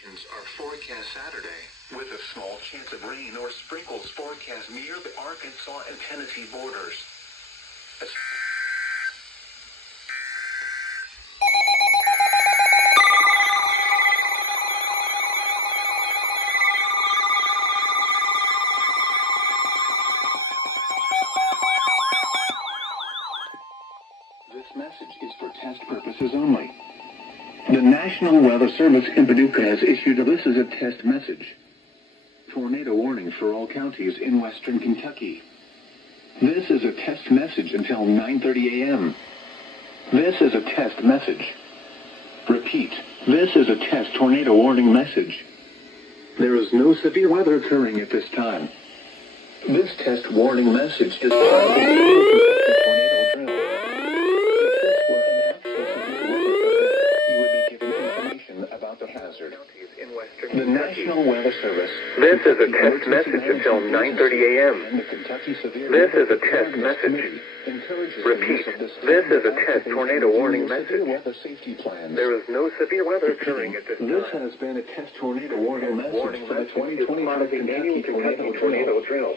conditions are forecast Saturday, with a small chance of rain or sprinkles forecast near the Arkansas and Tennessee borders. This message is for test purposes only. The National Weather Service in Paducah has issued this is a test message. Tornado warning for all counties in western Kentucky. This is a test message until 9:30 a.m. This is a test message. Repeat, this is a test tornado warning message. There is no severe weather occurring at this time. This test warning message is part of the annual Kentucky tornado drill. If this were an actual severe weather event, you would be given information about the hazard. The National Weather Service. This is a test message until 9:30 a.m. This is a test message. Repeat, this is a test tornado warning message. There is no severe weather occurring at this time. This has been a test tornado warning message for the 2025 Kentucky tornado drill.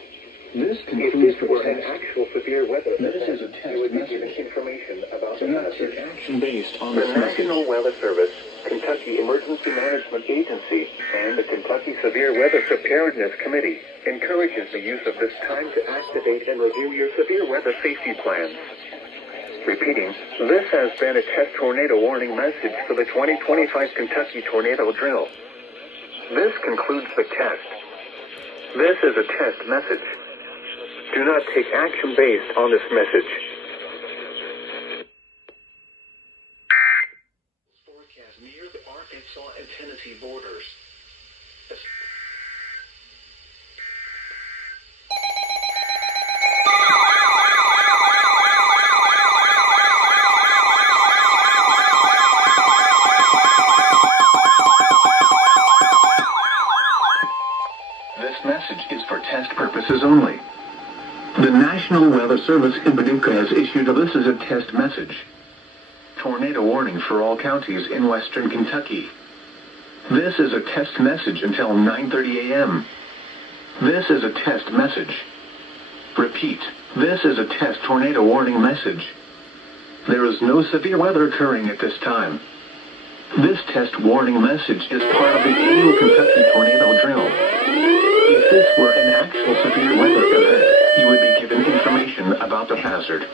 This concludes the test. Actual severe weather This is a test message. information about Do not take action based on this The message. National Weather Service, Kentucky Emergency Management Agency, and the Kentucky Severe Weather Preparedness Committee encourages the use of this time to activate and review your severe weather safety plans. Repeating, this has been a test tornado warning message for the 2025 Kentucky tornado drill. This concludes the test. This is a test message. Do not take action based on this message. Forecast near the Arkansas and Tennessee borders. This message is for test purposes only. The National Weather Service in Paducah has issued this is a test message. Tornado warning for all counties in western Kentucky. This is a test message until 9:30 a.m. This is a test message. Repeat, this is a test tornado warning message. There is no severe weather occurring at this time. This test warning message is part of the annual Kentucky tornado drill. If this were an actual severe weather event, you would be given information about the hazard.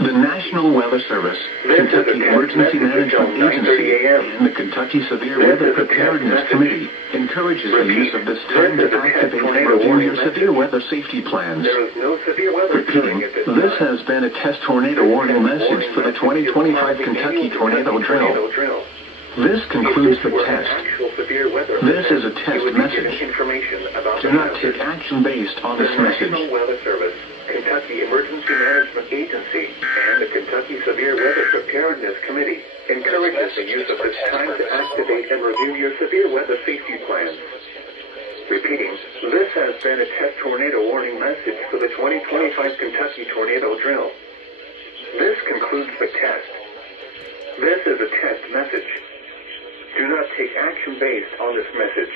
The National Weather Service, Kentucky Emergency Management Agency, and the Kentucky Severe Weather Preparedness Committee encourages the use of this time to activate and review your severe weather safety plans. There is no severe weather Repeating, occurring at this time. this has been a test tornado warning message for the 2025 Kentucky tornado drill. This concludes the test. This is a test message. Do not take action based on this message. National Weather Service, Kentucky Emergency Management Agency, and the Kentucky Severe Weather Preparedness Committee encourages the use of this time to activate and review your severe weather safety plans. Repeating, this has been a test tornado warning message for the 2025 Kentucky tornado drill. This concludes the test. This is a test message. Do not take action based on this message.